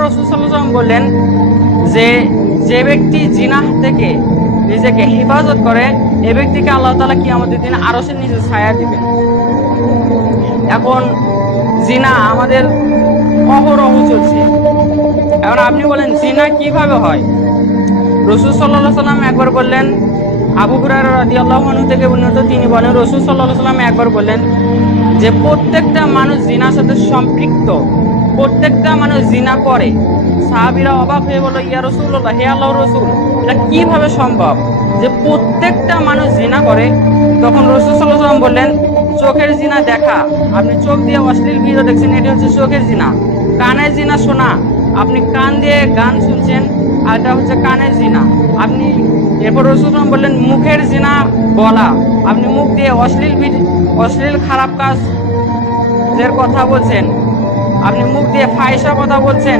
রাসূল সাল্লাল্লাহু আলাইহি ওয়াসাল্লাম বললেন যে যে ব্যক্তি জিনাহ থেকে নিজেকে হেফাজত করে এ ব্যক্তিকে আল্লাহ তাআলা কিয়ামতের দিন আরশের নিচে ছায়া দিবেন। এখন জিনা আমাদের অহরহ চলছে। এখন আপনি বলেন জিনা কিভাবে হয়? রাসূল সাল্লাল্লাহু আলাইহি ওয়াসাল্লাম একবার বললেন, আবু হুরায়রা রাদিয়াল্লাহু আনহু থেকে বর্ণিত, তিনি বলেন রাসূল সাল্লাল্লাহু আলাইহি ওয়াসাল্লাম একবার বললেন যে প্রত্যেকটা মানুষ জিনার সাথে সম্পৃক্ত, প্রত্যেকটা মানুষ জিনা করে। সাহাবীরা অবাক হয়ে বলল, ইয়া রাসূলুল্লাহ, হে আল্লাহর রাসূল, এটা কিভাবে সম্ভব যে প্রত্যেকটা মানুষ জিনা করে? তখন রাসূল সাল্লাল্লাহু আলাইহি ওয়াসাল্লাম বললেন, চোখের জিনা দেখা, আপনি চোখ দিয়ে অশ্লীল ভিডিও দেখছেন, এটি হচ্ছে চোখের জিনা। কানের জিনা শোনা, আপনি কান দিয়ে গান শুনছেন, আর এটা হচ্ছে কানের জিনা। আপনি এরপর রাসূল সাল্লাল্লাহু আলাইহি ওয়াসাল্লাম বললেন মুখের জিনা বলা, আপনি মুখ দিয়ে অশ্লীল খারাপ কাজ এর কথা বলছেন, আপনি মুখ দিয়ে ফাহিশা কথা বলছেন।